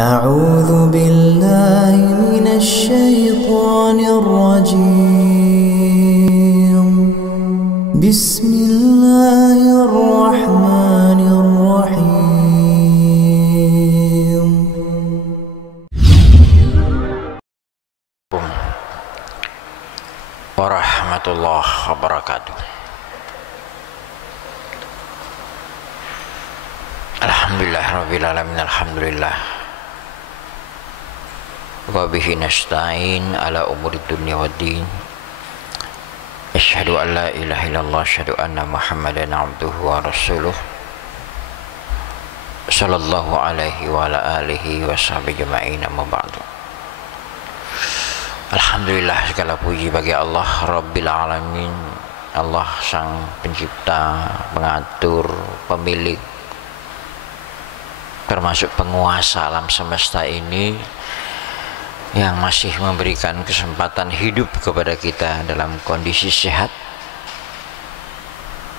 أعوذ بالله من الشيطان الرجيم بسم الله الرحمن الرحيم warahmatullahi wabarakatuh. Alhamdulillah rabbil alamin, alhamdulillah wa bihi nasta'in ala umuri dunya waddin. Asyhadu an la ilaha illallah, asyhadu anna muhammadan abduhu wa rasuluh sallallahu alaihi wa ala alihi wa sahbihi jama'in, amma ba'du. Alhamdulillah, segala puji bagi Allah Rabbil Alamin, Allah sang pencipta, pengatur, pemilik, termasuk penguasa alam semesta ini, yang masih memberikan kesempatan hidup kepada kita dalam kondisi sehat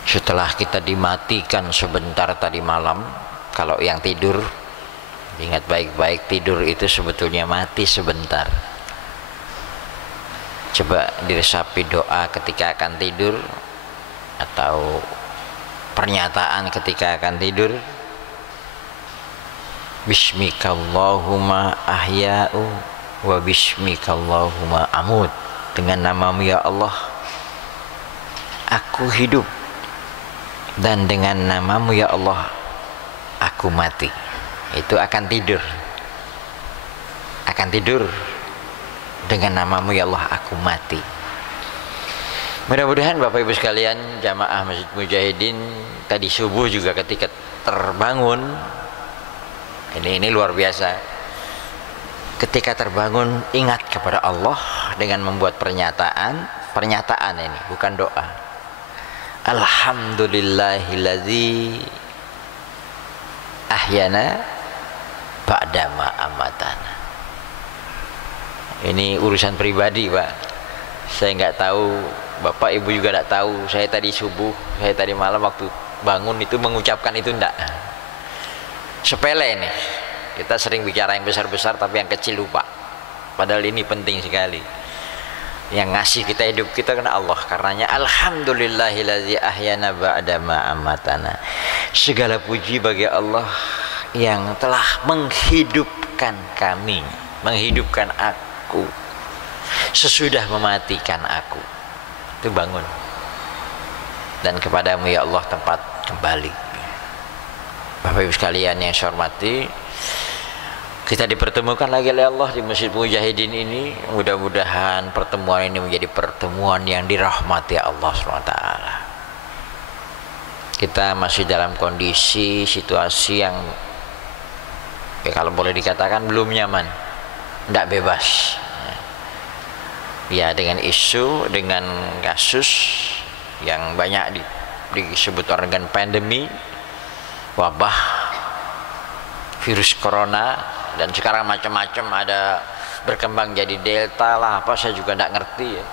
setelah kita dimatikan sebentar tadi malam. Kalau yang tidur, ingat baik-baik, tidur itu sebetulnya mati sebentar. Coba diresapi doa ketika akan tidur atau pernyataan ketika akan tidur. Bismikallahumma ahya'u wa bismikallahumma amut. Dengan namamu ya Allah aku hidup, dan dengan namamu ya Allah aku mati. Itu akan tidur, dengan namamu ya Allah aku mati. Mudah-mudahan Bapak Ibu sekalian jamaah Masjid Mujahidin tadi subuh juga ketika terbangun, ini luar biasa, ketika terbangun ingat kepada Allah dengan membuat pernyataan ini bukan doa. Alhamdulillahilladzi ahyana ba'dama amatana. Ini urusan pribadi, Pak. Saya nggak tahu, Bapak Ibu juga nggak tahu. Saya tadi subuh, saya tadi malam waktu bangun itu mengucapkan itu enggak. Sepele nih. Kita sering bicara yang besar-besar tapi yang kecil lupa. Padahal ini penting sekali. Yang ngasih kita hidup kita kan Allah. Karenanya alhamdulillahilladzi ahyana ba'da ma amatana. Segala puji bagi Allah yang telah menghidupkan kami, menghidupkan aku sesudah mematikan aku. Itu bangun. Dan kepadamu ya Allah tempat kembali. Bapak Ibu sekalian yang saya hormati, kita dipertemukan lagi oleh Allah di Masjid Mujahidin ini. Mudah-mudahan pertemuan ini menjadi pertemuan yang dirahmati Allah SWT. Kita masih dalam kondisi situasi yang kalau boleh dikatakan belum nyaman, tidak bebas. Ya, dengan isu, dengan kasus yang banyak disebut orang dengan pandemi, wabah virus corona, dan sekarang macam-macam, ada berkembang jadi delta lah apa, saya juga tidak ngerti ya.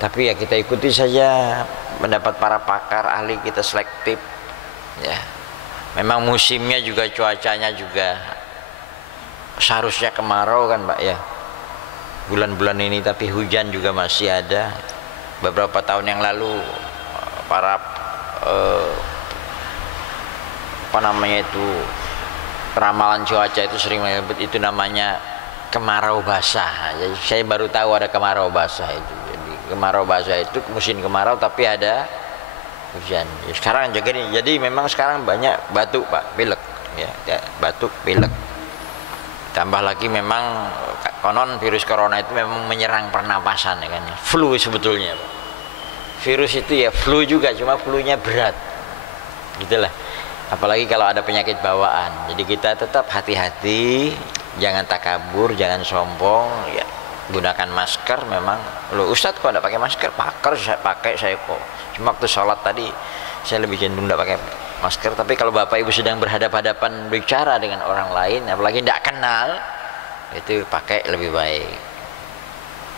Tapi ya kita ikuti saja pendapat para pakar ahli, kita selektif ya. Memang musimnya juga, cuacanya juga seharusnya kemarau kan Pak ya, bulan-bulan ini, tapi hujan juga masih ada. Beberapa tahun yang lalu para peramalan cuaca itu sering menyebut itu namanya kemarau basah. Jadi saya baru tahu ada kemarau basah itu. Jadi kemarau basah itu musim kemarau tapi ada hujan. Sekarang juga nih, jadi memang sekarang banyak batuk Pak, pilek ya, batuk pilek. Tambah lagi memang konon virus corona itu memang menyerang pernapasan ya kan, flu sebetulnya Pak. Virus itu ya flu juga, cuma flu-nya berat gitulah. Apalagi kalau ada penyakit bawaan. Jadi kita tetap hati-hati, jangan takabur, jangan sombong ya. Gunakan masker. Memang loh Ustadz kok tidak pakai masker? Pakai saya kok. Cuma waktu sholat tadi saya lebih cenderung tidak pakai masker. Tapi kalau Bapak Ibu sedang berhadapan-hadapan bicara dengan orang lain, apalagi tidak kenal, itu pakai lebih baik.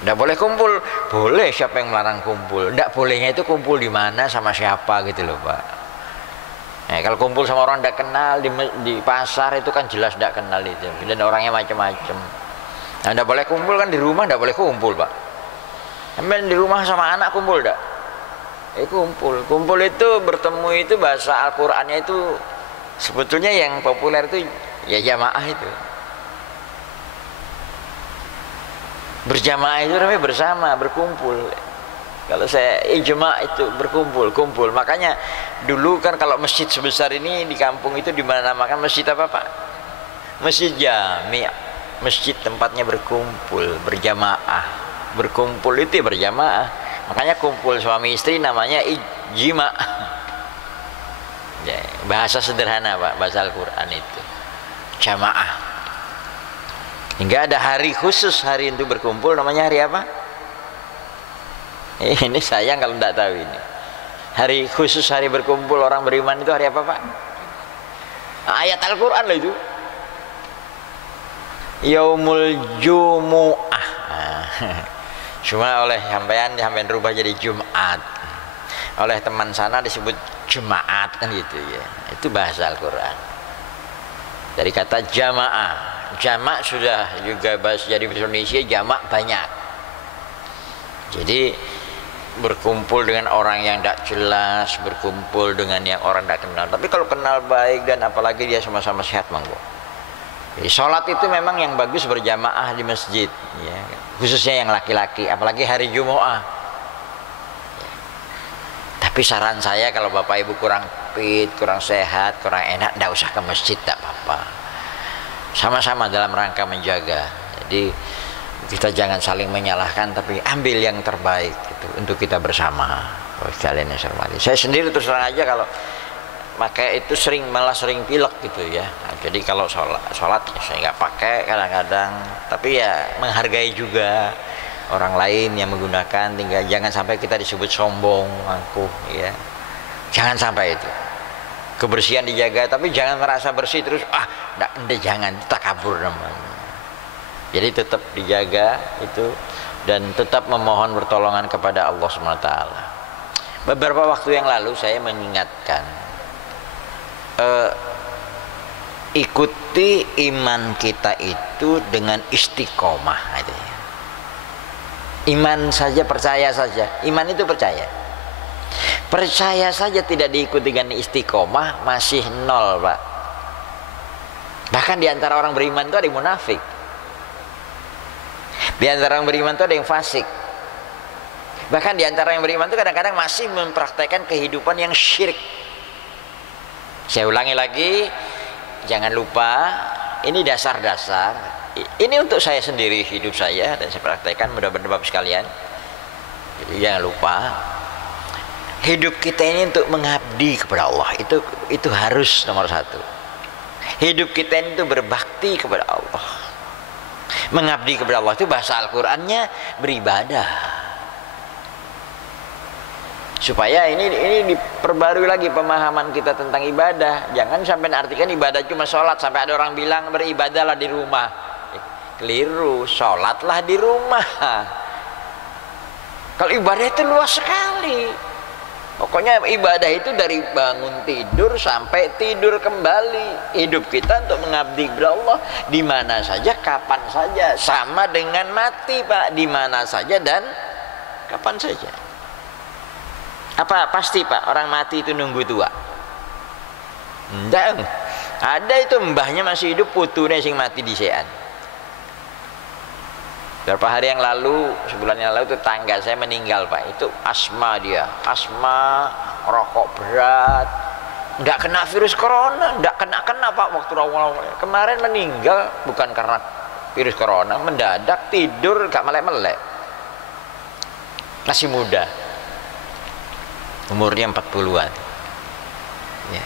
Tidak boleh kumpul, boleh, siapa yang melarang kumpul? Tidak bolehnya itu kumpul di mana sama siapa gitu loh Pak. Kalau kumpul sama orang tidak kenal di pasar itu kan jelas tidak kenal itu, dan orangnya macam-macam. Nah, tidak boleh kumpul kan di rumah, tidak boleh kumpul Pak. Di rumah sama anak kumpul tidak? Kumpul itu bertemu itu bahasa Al-Qur'annya itu sebetulnya yang populer itu ya jamaah itu. Berjamaah itu namanya bersama, berkumpul. Kalau saya ijma itu kumpul. Makanya dulu kan kalau masjid sebesar ini di kampung itu dinamakan masjid apa Pak? Masjid jami'. Masjid tempatnya berkumpul, berjamaah. Berkumpul itu ya berjamaah. Makanya kumpul suami istri namanya ijma'. Ya, bahasa sederhana Pak, bahasa Al-Qur'an itu. Jamaah. Hingga ada hari khusus hari itu berkumpul, namanya hari apa? Ini sayang kalau tidak tahu ini. Hari khusus hari berkumpul orang beriman itu hari apa Pak? Ayat Al-Quran lah itu. Yaumul Jumu'ah. Cuma oleh sampean rubah jadi Jumat. Oleh teman sana disebut Jumaat kan gitu ya. Itu bahasa Al-Quran. Dari kata jamaah. Jamak sudah juga bahasa jadi bahasa Indonesia, jamak banyak. Jadi berkumpul dengan orang yang tidak jelas, berkumpul dengan yang orang tidak kenal. Tapi kalau kenal baik dan apalagi dia sama-sama sehat, monggo. Jadi sholat itu memang yang bagus berjamaah di masjid, ya. Khususnya yang laki-laki, apalagi hari Jumu'ah. Ya. Tapi saran saya kalau bapak ibu kurang fit, kurang sehat, kurang enak, tidak usah ke masjid, tidak apa-apa. Sama-sama dalam rangka menjaga. Jadi kita jangan saling menyalahkan, tapi ambil yang terbaik gitu, untuk kita bersama. Kalian yang saya hormati, saya sendiri terus terang aja kalau pakai itu malah sering pilek gitu ya. Nah, jadi kalau sholat ya saya nggak pakai kadang-kadang, tapi ya menghargai juga orang lain yang menggunakan. Tinggal jangan sampai kita disebut sombong, angkuh ya. Jangan sampai itu. Kebersihan dijaga, tapi jangan merasa bersih terus jangan, takabur namanya. Jadi tetap dijaga itu dan tetap memohon pertolongan kepada Allah SWT. Beberapa waktu yang lalu saya mengingatkan, ikuti iman kita itu dengan istiqomah aja. Iman saja, percaya saja. Iman itu percaya. Percaya saja tidak diikuti dengan istiqomah masih nol Pak. Bahkan di antara orang beriman itu ada yang munafik. Di antara orang beriman itu ada yang fasik. Bahkan di antara yang beriman itu kadang-kadang masih mempraktekkan kehidupan yang syirik. Saya ulangi lagi, jangan lupa, ini dasar-dasar. Ini untuk saya sendiri, hidup saya, dan saya praktekkan, mudah-mudahan Bapak sekalian. Jadi jangan lupa, hidup kita ini untuk mengabdi kepada Allah. Itu harus nomor satu. Hidup kita ini untuk berbakti kepada Allah. Mengabdi kepada Allah itu bahasa Al-Qur'annya beribadah. Supaya ini diperbarui lagi pemahaman kita tentang ibadah. Jangan sampai artikan ibadah cuma sholat, sampai ada orang bilang beribadahlah di rumah. Keliru, sholatlah di rumah. Kalau ibadah itu luas sekali. Pokoknya ibadah itu dari bangun tidur sampai tidur kembali. Hidup kita untuk mengabdi kepada Allah di mana saja, kapan saja. Sama dengan mati Pak, di mana saja dan kapan saja. Apa pasti Pak orang mati itu nunggu tua? Enggak. Ada itu mbahnya masih hidup, putune sing mati dhisekan. Beberapa hari yang lalu, sebulan yang lalu, itu tangga saya meninggal Pak. Itu asma dia, asma, rokok berat, nggak kena virus corona, nggak kena Pak waktu awal-awal. Kemarin meninggal bukan karena virus corona, mendadak tidur nggak melek-melek. Masih muda, umurnya 40-an. Ya.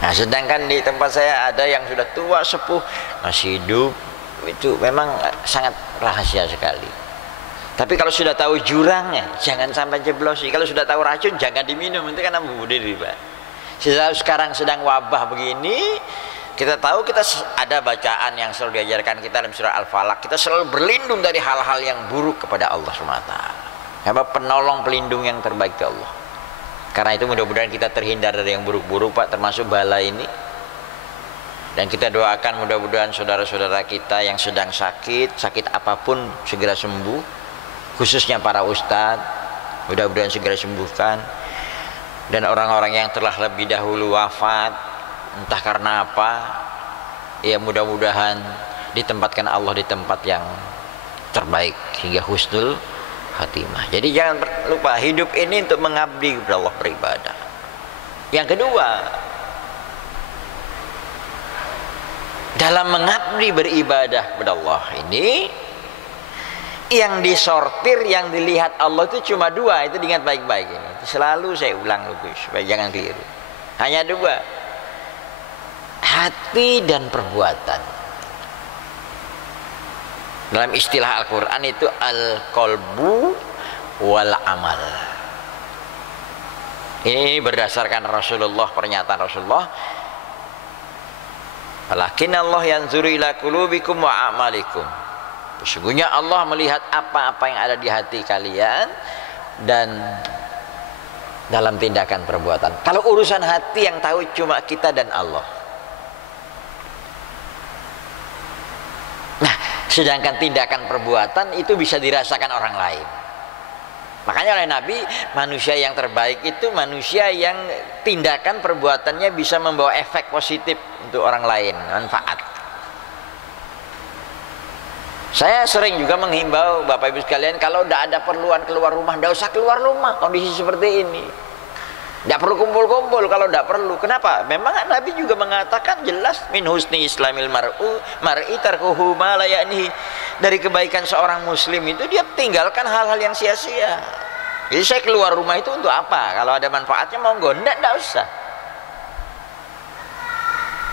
Nah, sedangkan di tempat saya ada yang sudah tua sepuh masih hidup. Itu memang sangat rahasia sekali. Tapi kalau sudah tahu jurangnya, jangan sampai jeblosi. Kalau sudah tahu racun, jangan diminum. Itu kan bunuh diri Pak. Sekarang sedang wabah begini, kita tahu kita ada bacaan yang selalu diajarkan kita dalam surah Al-Falaq. Kita selalu berlindung dari hal-hal yang buruk kepada Allah SWT. Karena penolong pelindung yang terbaik ke Allah. Karena itu mudah-mudahan kita terhindar dari yang buruk-buruk Pak, termasuk bala ini. Dan kita doakan mudah-mudahan saudara-saudara kita yang sedang sakit, sakit apapun segera sembuh. Khususnya para ustadz, mudah-mudahan segera sembuhkan. Dan orang-orang yang telah lebih dahulu wafat, entah karena apa, ya mudah-mudahan ditempatkan Allah di tempat yang terbaik hingga husnul khatimah. Jadi jangan lupa, hidup ini untuk mengabdi kepada Allah, beribadah. Yang kedua, dalam mengabdi beribadah kepada Allah ini, yang disortir, yang dilihat Allah itu cuma dua. Itu diingat baik-baik ini. Selalu saya ulang supaya jangan keliru. Hanya dua, hati dan perbuatan. Dalam istilah Al-Quran itu al-qalbu wal amal. Ini berdasarkan Rasulullah, pernyataan Rasulullah. Walakin Allah yanzuru ila qulubikum wa a'malikum. Sesungguhnya Allah melihat apa-apa yang ada di hati kalian dan dalam tindakan perbuatan. Kalau urusan hati yang tahu cuma kita dan Allah. Nah, sedangkan tindakan perbuatan itu bisa dirasakan orang lain. Makanya oleh Nabi, manusia yang terbaik itu manusia yang tindakan perbuatannya bisa membawa efek positif untuk orang lain, manfaat. Saya sering juga menghimbau Bapak Ibu sekalian, kalau tidak ada perluan keluar rumah, tidak usah keluar rumah kondisi seperti ini. Tidak perlu kumpul-kumpul kalau tidak perlu. Kenapa? Memang Nabi juga mengatakan jelas, min husni islamil mar'i tarkuhu ma la ya'nihi. Dari kebaikan seorang muslim itu dia tinggalkan hal-hal yang sia-sia. Jadi saya keluar rumah itu untuk apa? Kalau ada manfaatnya monggo, tidak usah.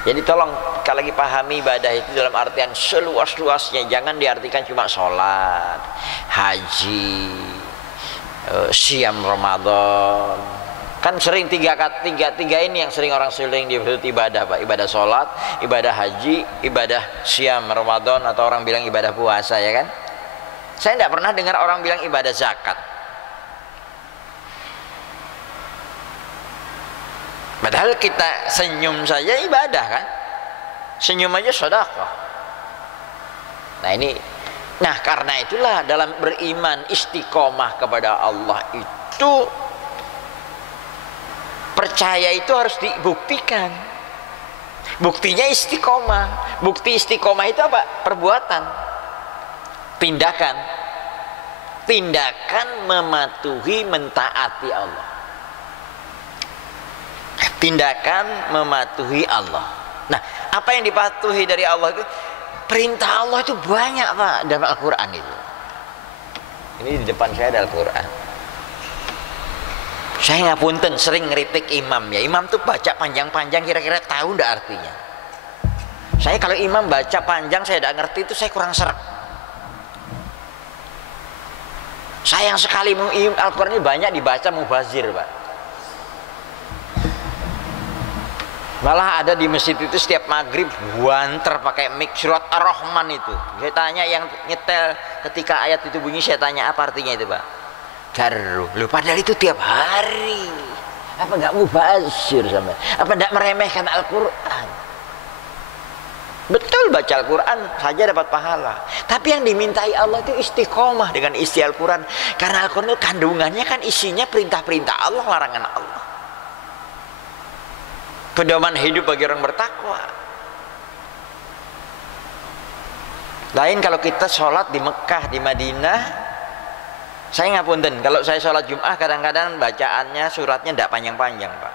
Jadi tolong sekali lagi pahami ibadah itu dalam artian seluas-luasnya. Jangan diartikan cuma sholat, haji, siam Ramadan. Kan sering tiga ini yang sering orang sering disebut ibadah Pak. Ibadah sholat, ibadah haji, ibadah siam Ramadan, atau orang bilang ibadah puasa, ya kan. Saya tidak pernah dengar orang bilang ibadah zakat. Padahal kita senyum saja ibadah kan. Senyum aja sedekah. Nah ini, nah karena itulah dalam beriman istiqomah kepada Allah itu, percaya itu harus dibuktikan. Buktinya istiqomah. Bukti istiqomah itu apa? Perbuatan, tindakan. Tindakan mematuhi, mentaati Allah. Tindakan mematuhi Allah. Nah, apa yang dipatuhi dari Allah itu? Perintah Allah itu banyak Pak dalam Al-Quran itu. Ini di depan saya ada Al-Quran. Saya ngapunten sering ngeritik imam ya. Imam tuh baca panjang-panjang, kira-kira tahu ndak artinya. Saya kalau imam baca panjang saya tidak ngerti itu saya kurang seret. Sayang sekali Al-Quran ini banyak dibaca mubazir Pak. Malah ada di masjid itu setiap maghrib buanter pakai mic surat Ar-Rahman itu. Saya tanya yang nyetel ketika ayat itu bunyi, saya tanya apa artinya itu Pak. Garuh, lu padahal itu tiap hari. Apa nggak mubazir sama? Apa nggak meremehkan Al-Quran? Betul, baca Al-Quran saja dapat pahala. Tapi yang dimintai Allah itu istiqomah dengan isi Al-Quran. Karena Al-Quran itu kandungannya kan isinya perintah-perintah Allah, larangan Allah. Pedoman hidup bagi orang bertakwa. Lain kalau kita sholat di Mekah, di Madinah. Saya ngapunten, kalau saya sholat Jum'ah kadang-kadang bacaannya suratnya tidak panjang-panjang Pak.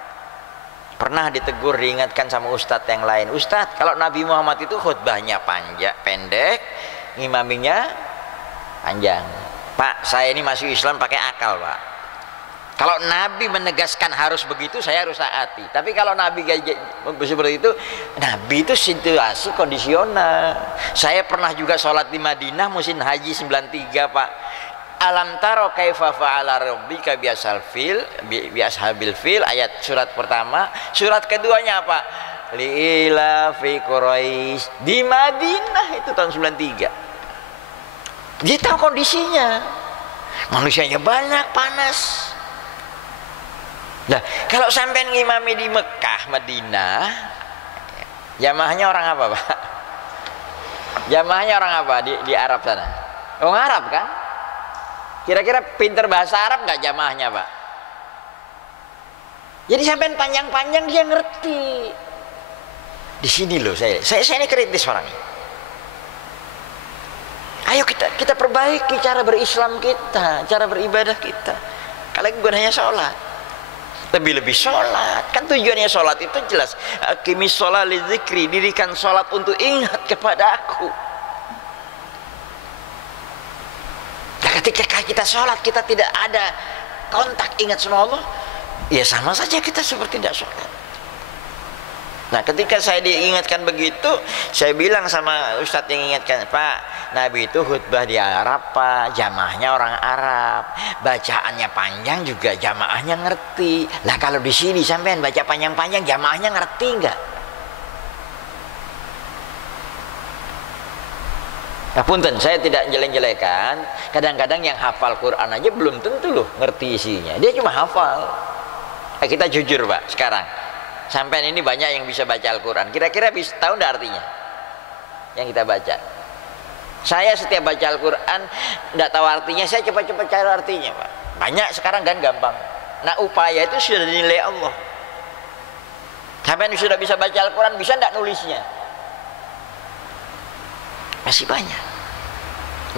Pernah ditegur, diingatkan sama ustadz yang lain, Ustadz kalau Nabi Muhammad itu khutbahnya panjang, pendek, ngimaminya panjang. Pak, saya ini masih Islam pakai akal Pak. Kalau Nabi menegaskan harus begitu, saya harus taati. Tapi kalau Nabi seperti itu, Nabi itu situasi kondisional. Saya pernah juga sholat di Madinah musim haji 93 Pak. Alam taro kaifa fa'ala rabbika biashabil fil, ayat surat pertama. Surat keduanya apa? Li'ila fi Quraisy, di Madinah itu tahun 93. Dia tahu kondisinya. Manusianya banyak, panas. Nah, kalau sampai ngimami di Mekah, Madinah, jamaahnya orang apa, Pak? Jamaahnya orang apa di Arab sana? Orang Arab kan? Kira-kira pinter bahasa Arab nggak jamaahnya, Pak? Jadi sampai panjang-panjang dia ngerti. Di sini loh saya ini kritis orangnya. Ayo kita perbaiki cara berislam kita, cara beribadah kita. Kalau bukan hanya sholat, lebih sholat. Kan tujuannya sholat itu jelas. Aqimis sholat li dzikri, dirikan sholat untuk ingat kepada aku. Nah, ketika kita sholat kita tidak ada kontak ingat sama Allah, ya sama saja kita seperti tidak sholat. Nah, ketika saya diingatkan begitu, saya bilang sama Ustadz yang ingatkan, Pak, Nabi itu khutbah di Arab, Pak, jamaahnya orang Arab, bacaannya panjang juga jamaahnya ngerti. Lah kalau di sini sampean baca panjang-panjang jamaahnya ngerti enggak? Nah, punten, saya tidak jelek-jelekan. Kadang-kadang yang hafal Quran aja belum tentu loh ngerti isinya. Dia cuma hafal. Kita jujur, Pak, sekarang. Sampai ini banyak yang bisa baca Al-Quran. Kira-kira bisa tahu enggak artinya? Yang kita baca. Saya setiap baca Al-Quran enggak tahu artinya, saya cepat-cepat cari artinya, Pak. Banyak sekarang kan gampang. Nah, upaya itu sudah dinilai Allah. Sampai sudah bisa baca Al-Quran, bisa enggak nulisnya? Masih banyak.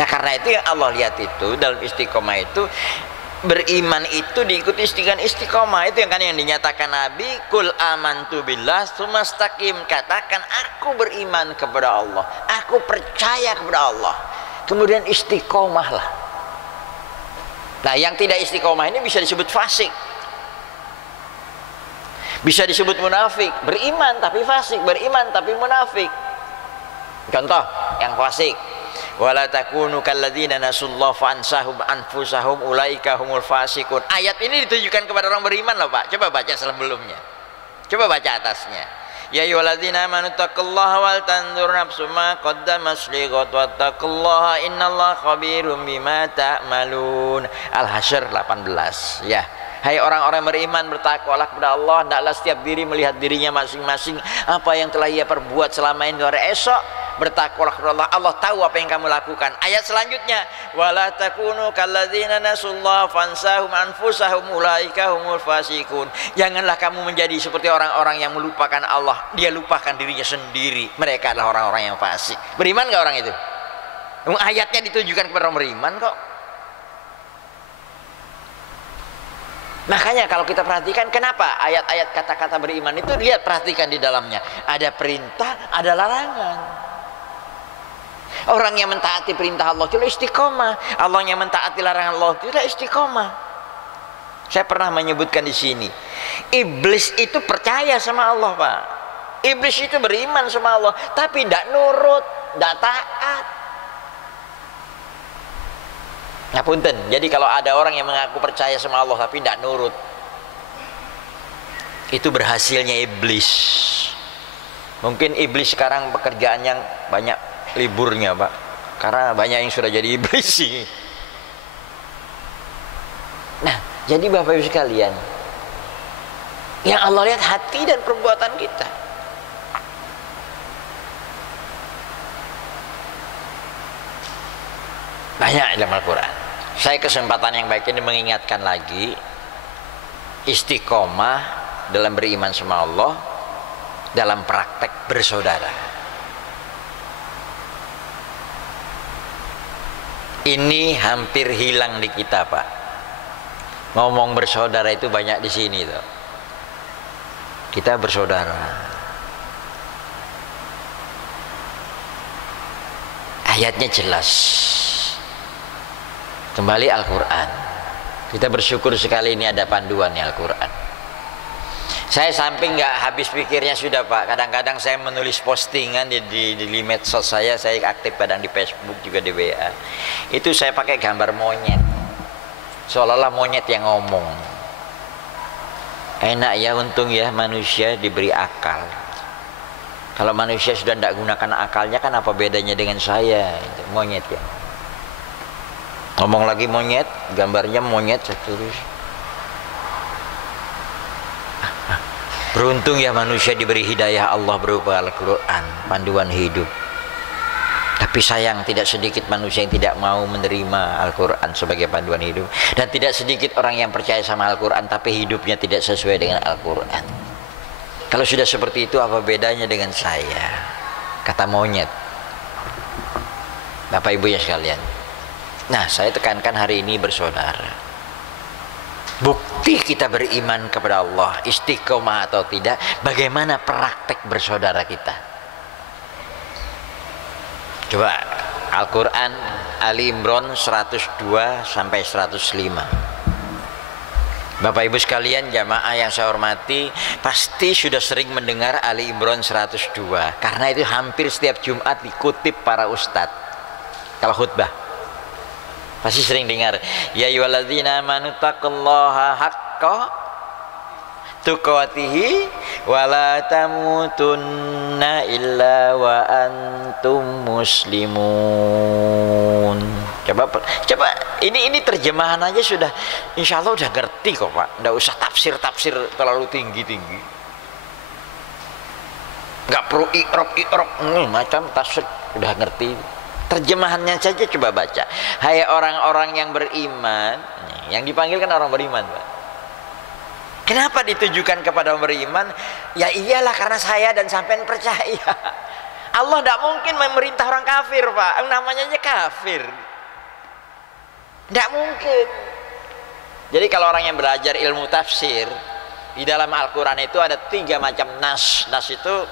Nah, karena itu yang Allah lihat itu dalam istiqomah itu, beriman itu diikuti dengan istiqomah. Itu yang kan yang dinyatakan Nabi, kul amantu billah tsumastaqim, katakan aku beriman kepada Allah, aku percaya kepada Allah, kemudian istiqomahlah. Nah, yang tidak istiqomah ini bisa disebut fasik, bisa disebut munafik. Beriman tapi fasik, beriman tapi munafik. Contoh yang fasik, wala takunu kalladzina nasullah fa ansahum anfusahum ulaika humul fasikun. Ayat ini ditujukan kepada orang beriman loh, Pak. Coba baca sebelumnya, coba baca atasnya. Ya ayyuhalladzina amanu taqullaha wal tanzur nafsum ma qaddamat lighad wattaqullaha innallaha khabirum bima ta'malun. Al-Hasyr 18. Ya, hai orang-orang beriman, bertakwalah kepada Allah, hendaklah setiap diri melihat dirinya masing-masing apa yang telah ia perbuat selama ini hari esok. Bertakwalah kepada Allah, Allah tahu apa yang kamu lakukan. Ayat selanjutnya, wala takunu kalladzina nasullaha fansahum anfusahum ulaika humul fasikun. Janganlah kamu menjadi seperti orang-orang yang melupakan Allah, dia lupakan dirinya sendiri. Mereka adalah orang-orang yang fasik. Beriman gak orang itu? Ayatnya ditujukan kepada orang beriman kok. Makanya kalau kita perhatikan, kenapa ayat-ayat kata-kata beriman itu, lihat, perhatikan di dalamnya ada perintah, ada larangan. Orang yang mentaati perintah Allah itu istiqomah. Allah yang mentaati larangan Allah itu istiqomah. Saya pernah menyebutkan di sini, iblis itu percaya sama Allah, Pak. Iblis itu beriman sama Allah, tapi tidak nurut, tidak taat. Nah, punten. Jadi kalau ada orang yang mengaku percaya sama Allah tapi tidak nurut, itu berhasilnya iblis. Mungkin iblis sekarang pekerjaannya banyak liburnya, Pak, karena banyak yang sudah jadi iblis sih. Nah, jadi Bapak Ibu sekalian, yang Allah lihat hati dan perbuatan kita. Banyak dalam Al-Quran. Saya kesempatan yang baik ini mengingatkan lagi istiqomah dalam beriman sama Allah, dalam praktek bersaudara. Ini hampir hilang di kita, Pak. Ngomong bersaudara itu banyak di sini tuh. Kita bersaudara. Ayatnya jelas. Kembali Al-Quran. Kita bersyukur sekali ini ada panduannya Al-Quran. Saya samping nggak habis pikirnya sudah, Pak. Kadang-kadang saya menulis postingan di medsos saya aktif kadang di Facebook juga di WA. Itu saya pakai gambar monyet, seolah-olah monyet yang ngomong. Enak ya, untung ya manusia diberi akal. Kalau manusia sudah tidak gunakan akalnya, kan apa bedanya dengan saya? Monyet ya. Ngomong lagi monyet, gambarnya monyet, saya tulis. Beruntung ya manusia diberi hidayah Allah berupa Al-Quran, panduan hidup. Tapi sayang tidak sedikit manusia yang tidak mau menerima Al-Quran sebagai panduan hidup. Dan tidak sedikit orang yang percaya sama Al-Quran tapi hidupnya tidak sesuai dengan Al-Quran. Kalau sudah seperti itu, apa bedanya dengan saya? Kata monyet. Bapak Ibu ya sekalian. Nah, saya tekankan hari ini bersaudara. Bukti kita beriman kepada Allah, istiqomah atau tidak, bagaimana praktek bersaudara kita. Coba Al-Quran Ali Imran 102 sampai 105. Bapak Ibu sekalian, jamaah yang saya hormati, pasti sudah sering mendengar Ali Imran 102, karena itu hampir setiap Jumat dikutip para ustadz kalau khutbah. Pasti sering dengar, ya ayyuhalladzina amanu taqullaha haqqa tuqatihi wa la tamutunna illa wa antum muslimun. Coba ini terjemahan aja sudah insya Allah udah ngerti kok Pak. Nggak usah tafsir terlalu tinggi. Nggak perlu i'rab macam tafsir, udah ngerti. Terjemahannya saja coba baca. Hai orang-orang yang beriman. Yang dipanggil kan orang beriman Pak. Kenapa ditujukan kepada orang beriman? Ya iyalah karena saya dan sampean percaya. Allah tidak mungkin memerintah orang kafir Pak. Namanya aja kafir. Tidak mungkin. Jadi kalau orang yang belajar ilmu tafsir, di dalam Al-Quran itu ada 3 macam nas. Nas itu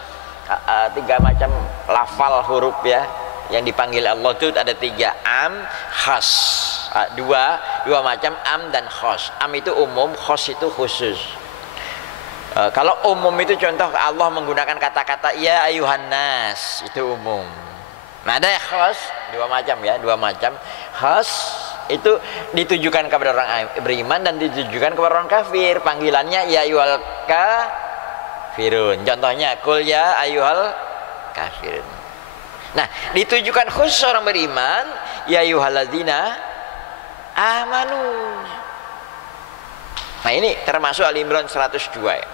3 macam lafal huruf ya. Yang dipanggil Allah itu ada 3, am, khas. Dua macam am dan khos. Am itu umum, khos itu khusus. Kalau umum itu contoh Allah menggunakan kata-kata ya ayuhan nas, itu umum. Nah ada khos, 2 macam ya, 2 macam. Khos itu ditujukan kepada orang beriman dan ditujukan kepada orang kafir. Panggilannya ya ayyuhal kafirun. Contohnya kul ya ayyuhal kafirun. Nah, ditujukan khusus orang beriman, ya ayyuhalladzina amanu. Nah, ini termasuk Ali Imran 102 ya.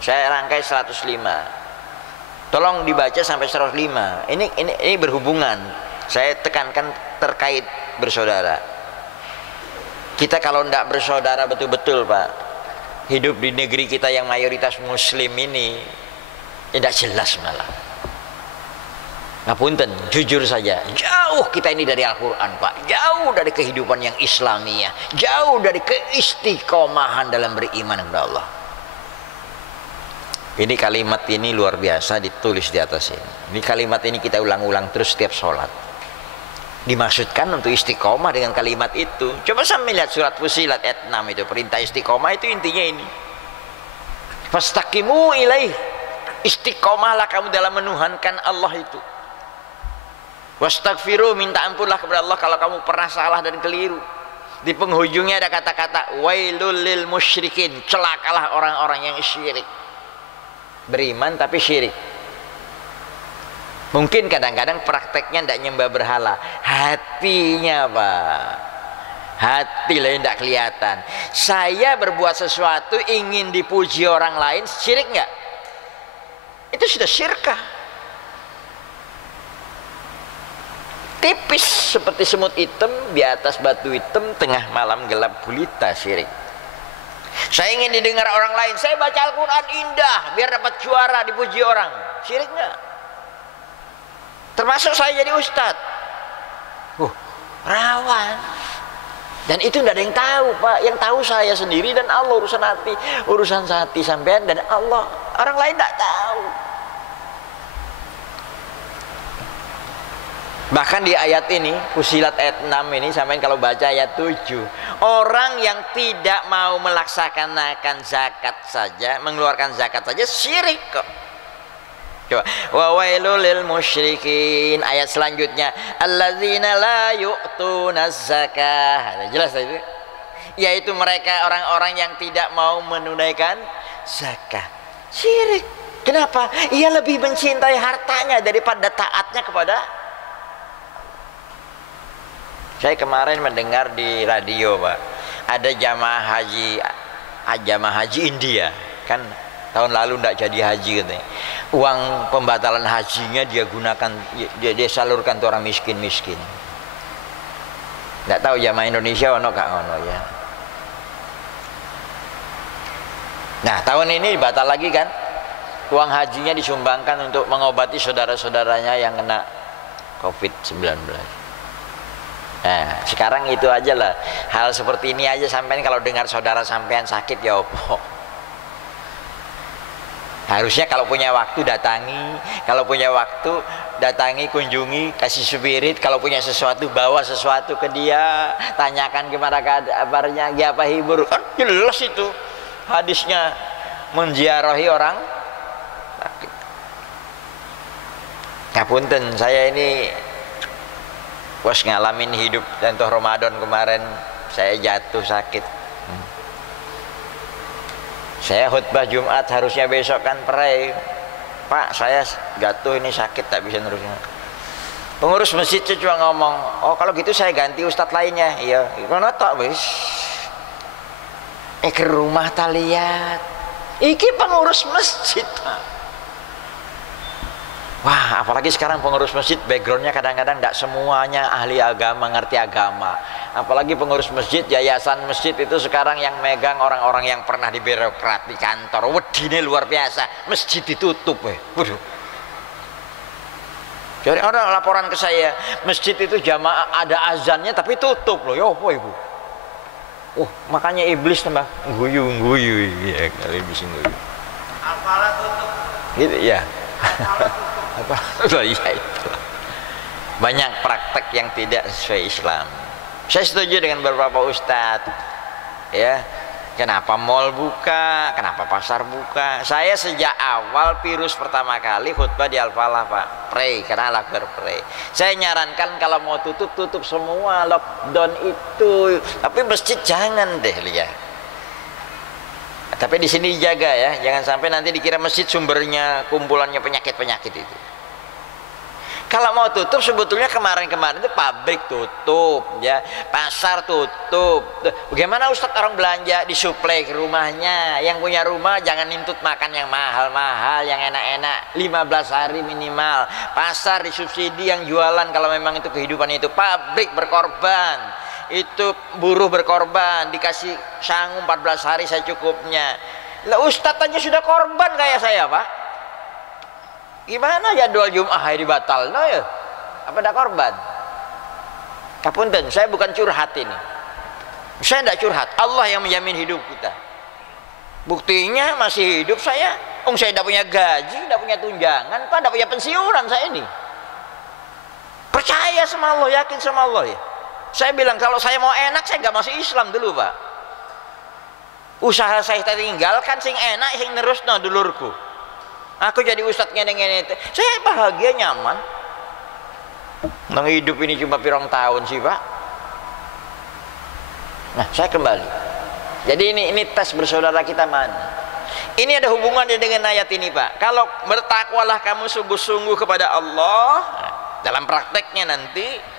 Saya rangkai 105. Tolong dibaca sampai 105. Ini berhubungan. Saya tekankan terkait bersaudara. Kita kalau tidak bersaudara betul-betul Pak, hidup di negeri kita yang mayoritas muslim ini tidak jelas malah. Ngapunten, jujur saja, jauh kita ini dari Al-Quran Pak, jauh dari kehidupan yang Islamiyah, jauh dari keistiqomahan dalam beriman kepada Allah. Ini kalimat ini luar biasa ditulis di atas ini. Ini kalimat ini kita ulang-ulang terus setiap sholat. Dimaksudkan untuk istiqomah dengan kalimat itu. Coba sampai lihat surat Fussilat ayat 6 itu, perintah istiqomah itu intinya ini. Fastaqimu ilaih, istiqomahlah kamu dalam menuhankan Allah itu. Wastaghfiru, minta ampunlah kepada Allah kalau kamu pernah salah dan keliru. Di penghujungnya ada kata-kata wailul lil musyrikin, celakalah orang-orang yang syirik. Beriman tapi syirik. Mungkin kadang-kadang prakteknya tidak nyembah berhala, hatinya Pak, hati lah yang tidak kelihatan. Saya berbuat sesuatu ingin dipuji orang lain, syirik nggak? Itu sudah syirkah. Tipis seperti semut hitam di atas batu hitam, tengah malam gelap gulita, syirik. Saya ingin didengar orang lain, saya baca Al-Quran indah biar dapat juara, dipuji orang, syirik nggak? Termasuk saya jadi ustadz, rawan. Dan itu tidak ada yang tahu Pak, yang tahu saya sendiri dan Allah. Urusan hati, urusan hati sampean dan Allah, orang lain tidak tahu. Bahkan di ayat ini, Fussilat ayat 6 ini, sampai kalau baca ayat 7, orang yang tidak mau melaksanakan zakat saja, mengeluarkan zakat saja, syirik kok. Coba, wa wailul lil musyrikin, ayat selanjutnya, alladzina la yu'tunaz zakah. Jelas itu? Yaitu mereka orang-orang yang tidak mau menunaikan zakat. Syirik. Kenapa? Ia lebih mencintai hartanya daripada taatnya kepada. Saya kemarin mendengar di radio Pak, ada jamaah haji India kan, tahun lalu tidak jadi haji katanya. Uang pembatalan hajinya dia gunakan, dia salurkan ke orang miskin-miskin. Tidak tahu jamaah Indonesia ono gak ono ya. Nah tahun ini batal lagi kan, uang hajinya disumbangkan untuk mengobati saudara-saudaranya yang kena COVID-19. Nah sekarang itu aja lah, hal seperti ini aja sampean kalau dengar saudara sampean sakit ya opo. Harusnya kalau punya waktu datangi, kalau punya waktu datangi, kunjungi, kasih spirit. Kalau punya sesuatu bawa sesuatu ke dia, tanyakan gimana kabarnya, dia apa hibur. Kan jelas itu hadisnya, menziarahi orang sakit. Ngapunten, saya ini pas ngalamin hidup contoh Ramadan kemarin, saya jatuh sakit. Saya khutbah Jumat harusnya besok kan pray, Pak saya jatuh ini sakit tak bisa nerusin. Pengurus masjid cuma ngomong, oh kalau gitu saya ganti ustadz lainnya. Iya, kono tok wis. Ke rumah ta lihat, iki pengurus masjid. Wah, apalagi sekarang pengurus masjid backgroundnya kadang-kadang tidak semuanya ahli agama, ngerti agama. Apalagi pengurus masjid, yayasan masjid itu sekarang yang megang orang-orang yang pernah di birokrat, di kantor. Wedine luar biasa, masjid ditutup. Waduh. Jadi orang laporan ke saya, masjid itu jamaah ada azannya tapi tutup loh. Ya apa ibu? Makanya iblis tambah guyu-guyu ya, kali bisa guyu. Al-Falah tutup. Gitu ya. Apa? Iya itu. Banyak praktek yang tidak sesuai Islam. Saya setuju dengan beberapa ustadz. Ya, kenapa mall buka? Kenapa pasar buka? Saya sejak awal virus pertama kali khutbah di Al-Falah Pak. Pray, karena lagar pray. Saya nyarankan kalau mau tutup semua, lockdown itu. Tapi masjid jangan deh lihat. Tapi di sini dijaga ya, jangan sampai nanti dikira masjid sumbernya kumpulannya penyakit-penyakit itu. Kalau mau tutup sebetulnya kemarin-kemarin itu pabrik tutup, ya, pasar tutup. Bagaimana Ustadz orang belanja disuplai ke rumahnya? Yang punya rumah jangan nuntut makan yang mahal-mahal, yang enak-enak, 15 hari minimal. Pasar disubsidi yang jualan kalau memang itu kehidupan itu. Pabrik berkorban. Itu buruh berkorban, dikasih sangu 14 hari saya cukupnya. Lah ustadz aja sudah korban kayak saya Pak. Gimana jadwal Jum'ah hari batal no ya? Apa ada korban? Kapunten, saya bukan curhat ini. Saya tidak curhat, Allah yang menjamin hidup kita. Buktinya masih hidup saya. Saya tidak punya gaji, tidak punya tunjangan, Pak, tidak punya pensiunan saya ini. Percaya sama Allah, yakin sama Allah ya. Saya bilang kalau saya mau enak saya nggak masuk Islam dulu Pak. Usaha saya tinggalkan sing enak sing nerus no dulurku. Aku jadi ustadz ngene-ngene itu. Saya bahagia nyaman. Nang hidup ini cuma pirang tahun sih Pak. Nah saya kembali. Jadi ini tes bersaudara kita mana? Ini ada hubungannya dengan ayat ini Pak. Kalau bertakwalah kamu sungguh-sungguh kepada Allah, dalam prakteknya nanti.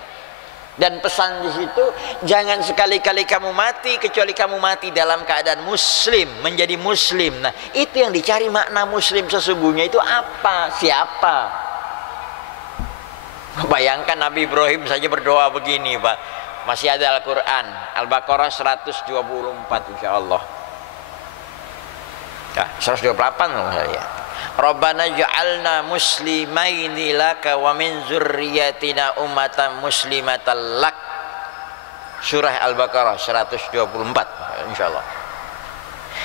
Dan pesan di situ, jangan sekali-kali kamu mati kecuali kamu mati dalam keadaan muslim, menjadi muslim. Nah, itu yang dicari makna muslim sesungguhnya itu apa? Siapa? Bayangkan Nabi Ibrahim saja berdoa begini, Pak. Masih ada Al-Qur'an, Al-Baqarah 124 insyaallah. Ya, 128 loh saya. Rabbana ja'alna muslimaini laka wa min zurriyatina ummatan muslimatan lak. Surah Al-Baqarah 124 insyaallah.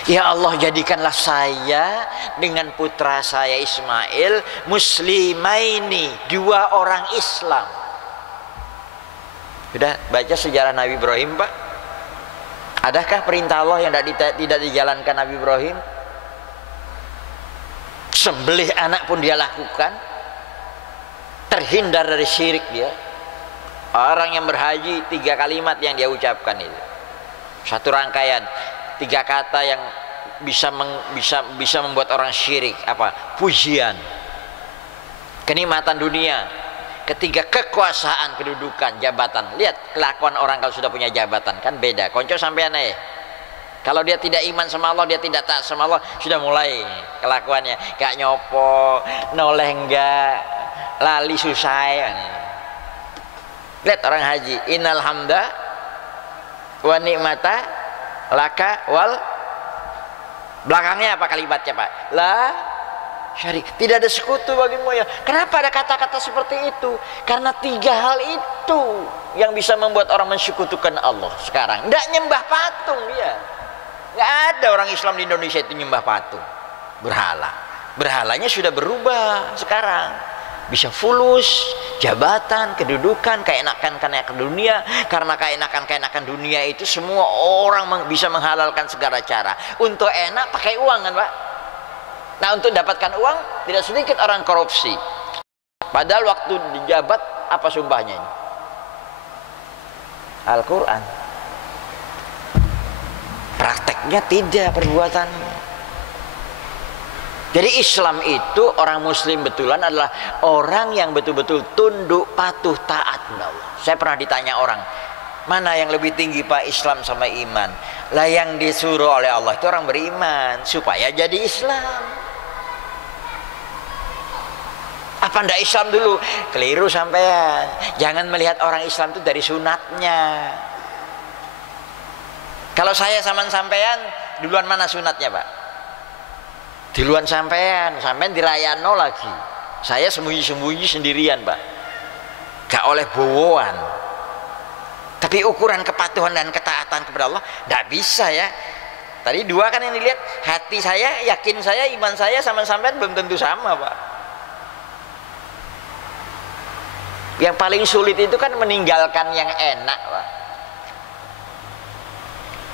Ya Allah, jadikanlah saya dengan putra saya Ismail muslimaini, dua orang Islam. Sudah baca sejarah Nabi Ibrahim Pak? Adakah perintah Allah yang tidak dijalankan Nabi Ibrahim? Sembelih anak pun dia lakukan, terhindar dari syirik dia. Orang yang berhaji 3 kalimat yang dia ucapkan itu satu rangkaian 3 kata yang bisa membuat orang syirik. Apa? Pujian, kenikmatan dunia, ketiga kekuasaan, kedudukan, jabatan. Lihat kelakuan orang kalau sudah punya jabatan kan beda. Konco sampean Kalau dia tidak iman sama Allah, dia tidak taat sama Allah, sudah mulai kelakuannya. Gak nyopo, noleh enggak, lali susah. Lihat orang haji, innal hamda wa ni'mata laka wal, belakangnya apa kalimatnya Pak? La syarik, tidak ada sekutu bagimu ya. Kenapa ada kata-kata seperti itu? Karena 3 hal itu yang bisa membuat orang mensekutukan Allah sekarang. Tidak nyembah patung dia. Nggak ada orang Islam di Indonesia itu nyembah patung, berhala. Berhalanya sudah berubah sekarang. Bisa fulus, jabatan, kedudukan, keenakan-keenakan dunia. Karena keenakan-keenakan dunia itu semua orang bisa menghalalkan segala cara. Untuk enak pakai uang kan Pak. Nah untuk dapatkan uang tidak sedikit orang korupsi. Padahal waktu dijabat apa sumpahnya ini? Al-Quran. Prakteknya tidak, perbuatannya. Jadi Islam itu, orang muslim betulan adalah orang yang betul-betul tunduk, patuh, taat kepada Allah. Saya pernah ditanya orang, mana yang lebih tinggi Pak, Islam sama iman? Lah yang disuruh oleh Allah itu orang beriman supaya jadi Islam. Apa ndak Islam dulu? Keliru sampean. Jangan melihat orang Islam itu dari sunatnya. Kalau saya sama sampean, duluan mana sunatnya Pak? Duluan sampean dirayano lagi. Saya sembunyi-sembunyi sendirian Pak. Gak oleh bowoan. Tapi ukuran kepatuhan dan ketaatan kepada Allah tidak bisa ya. Tadi 2 kan yang dilihat, hati saya, yakin saya, iman saya sama sampean belum tentu sama Pak. Yang paling sulit itu kan meninggalkan yang enak Pak.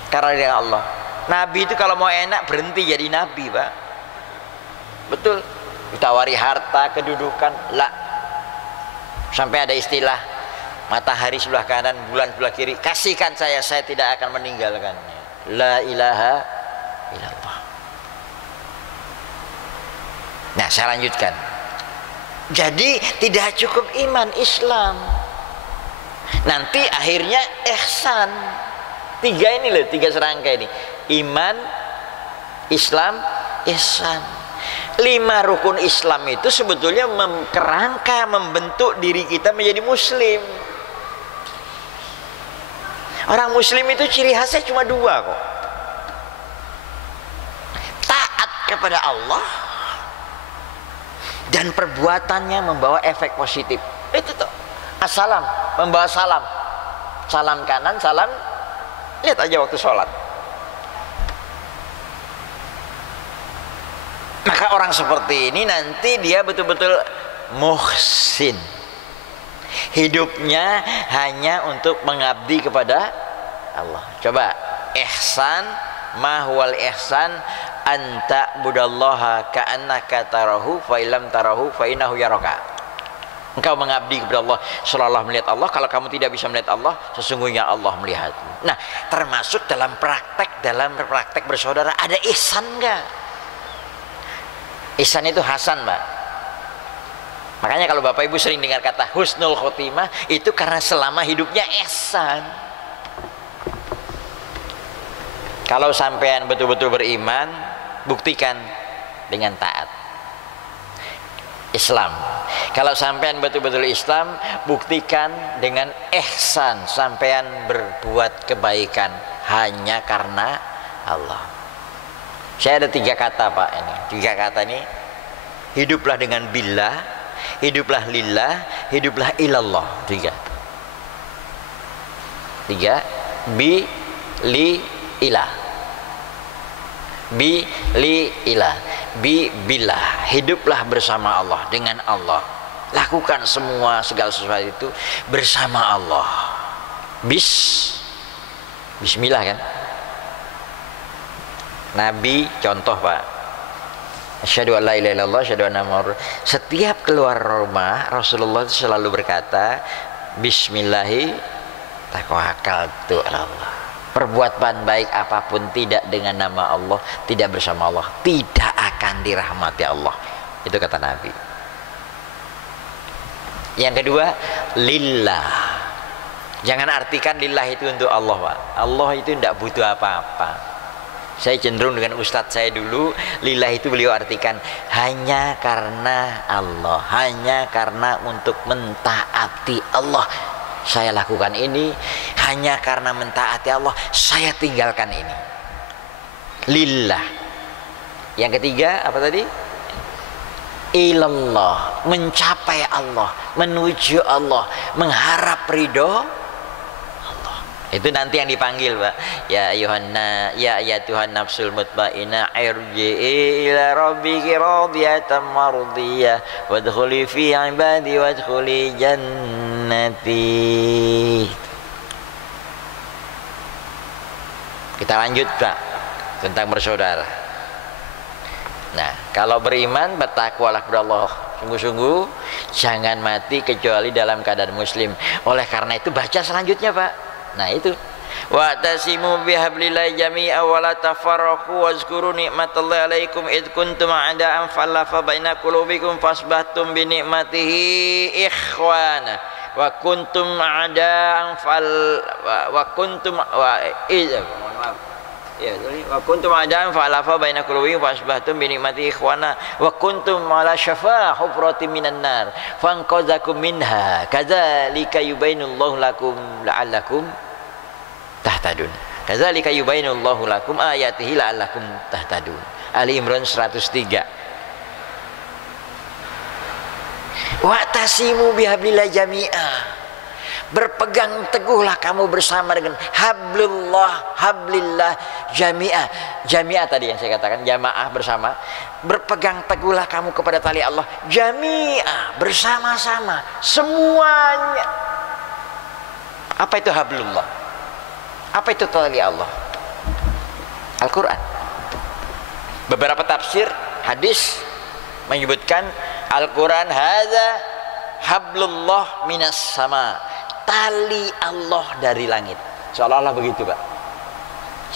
Karena dengan Allah, Nabi itu kalau mau enak berhenti jadi Nabi Pak. Betul, ditawari harta, kedudukan, lah. Sampai ada istilah, matahari sebelah kanan, bulan sebelah kiri, kasihkan saya tidak akan meninggalkannya. La ilaha illallah. Nah saya lanjutkan. Jadi tidak cukup iman Islam, nanti akhirnya ihsan. 3 ini loh, 3 serangkai ini. Iman, Islam, ihsan. 5 rukun Islam itu sebetulnya kerangka membentuk diri kita menjadi muslim. Orang muslim itu ciri khasnya cuma 2 kok. Taat kepada Allah dan perbuatannya membawa efek positif. Itu tuh. Assalam, membawa salam. Salam kanan, salam. Lihat aja waktu sholat. Maka orang seperti ini nanti dia betul-betul muhsin. Hidupnya hanya untuk mengabdi kepada Allah. Coba ihsan, mahwal ihsan, anta budallaha ka'annaka tarahu fa illam tarahu fa innahu yaraka. Engkau mengabdi kepada Allah seolah-olah melihat Allah. Kalau kamu tidak bisa melihat Allah, sesungguhnya Allah melihatmu. Nah, termasuk dalam praktek bersaudara ada ihsan enggak? Ihsan itu hasan Mbak. Makanya kalau Bapak Ibu sering dengar kata husnul khotimah, itu karena selama hidupnya ihsan. Kalau sampean betul-betul beriman, buktikan dengan taat. Islam. Kalau sampean betul-betul Islam, buktikan dengan ihsan. Sampean berbuat kebaikan hanya karena Allah. Saya ada 3 kata Pak ini. 3 kata ini, hiduplah dengan billah, hiduplah lillah, hiduplah ilallah. 3. Bi li ilah. Bi li ilah. Bi billah. Hiduplah bersama Allah, dengan Allah. Lakukan segala sesuatu itu bersama Allah. Bismillah kan. Nabi contoh Pak, asyhadu an la ilaha illallah, asyhadu anna Muhammad. Setiap keluar rumah Rasulullah itu selalu berkata, Bismillahi tawakkaltu ala Allah. Perbuatan baik apapun tidak dengan nama Allah, tidak bersama Allah, tidak akan dirahmati Allah. Itu kata Nabi. Yang kedua, lillah. Jangan artikan lillah itu untuk Allah Pak. Allah itu tidak butuh apa-apa. Saya cenderung dengan ustadz saya dulu, lillah itu beliau artikan hanya karena Allah, hanya karena untuk mentaati Allah saya lakukan ini, hanya karena mentaati Allah saya tinggalkan ini. Lillah. Yang ketiga apa tadi? Ilallah, mencapai Allah, menuju Allah, mengharap ridho. Itu nanti yang dipanggil, Pak. Ya ayuhanna, ya Tuhan nafsul mutmainnah irji'i ila rabbiki radiyatan mardiyah wadkhuli fi ibadi wadkhuli jannati. Kita lanjut, Pak, tentang bersaudara. Nah, kalau beriman bertakwalah kepada Allah sungguh-sungguh, jangan mati kecuali dalam keadaan muslim. Oleh karena itu baca selanjutnya, Pak. Nah itu, wa'tasimu bihablillahi jami'a wa la tafarraqu wazkuru ni'matallahi 'alaikum id kuntum a'da'an fa'alafa baina qulubikum fasbahtum bi ni'matihi ikhwana wa kuntum a'da'an wa kuntum a'da'an fa'alafa baina qulubikum fasbahtum bi ni'matihi ikhwana wa kuntum 'ala syafa hufratin minan nar fanqadzakum minha kadzalika yubayyinullahu lakum la'allakum tahtadun. Kadzalika yubayyinullahu lakum ayatihi la'allakum tahtadun. Ali Imran 103. Wa'tasimu bihablillah jami'a. Berpegang teguhlah kamu bersama dengan hablillah jami'a. Jami'a tadi yang saya katakan, jamaah bersama. Berpegang teguhlah kamu kepada tali Allah jami'a, bersama-sama semuanya. Apa itu hablullah? Apa itu tali Allah? Al-Quran. Beberapa tafsir hadis menyebutkan Al-Quran hadza hablullah minas sama, tali Allah dari langit. Seolah-olah begitu, Pak.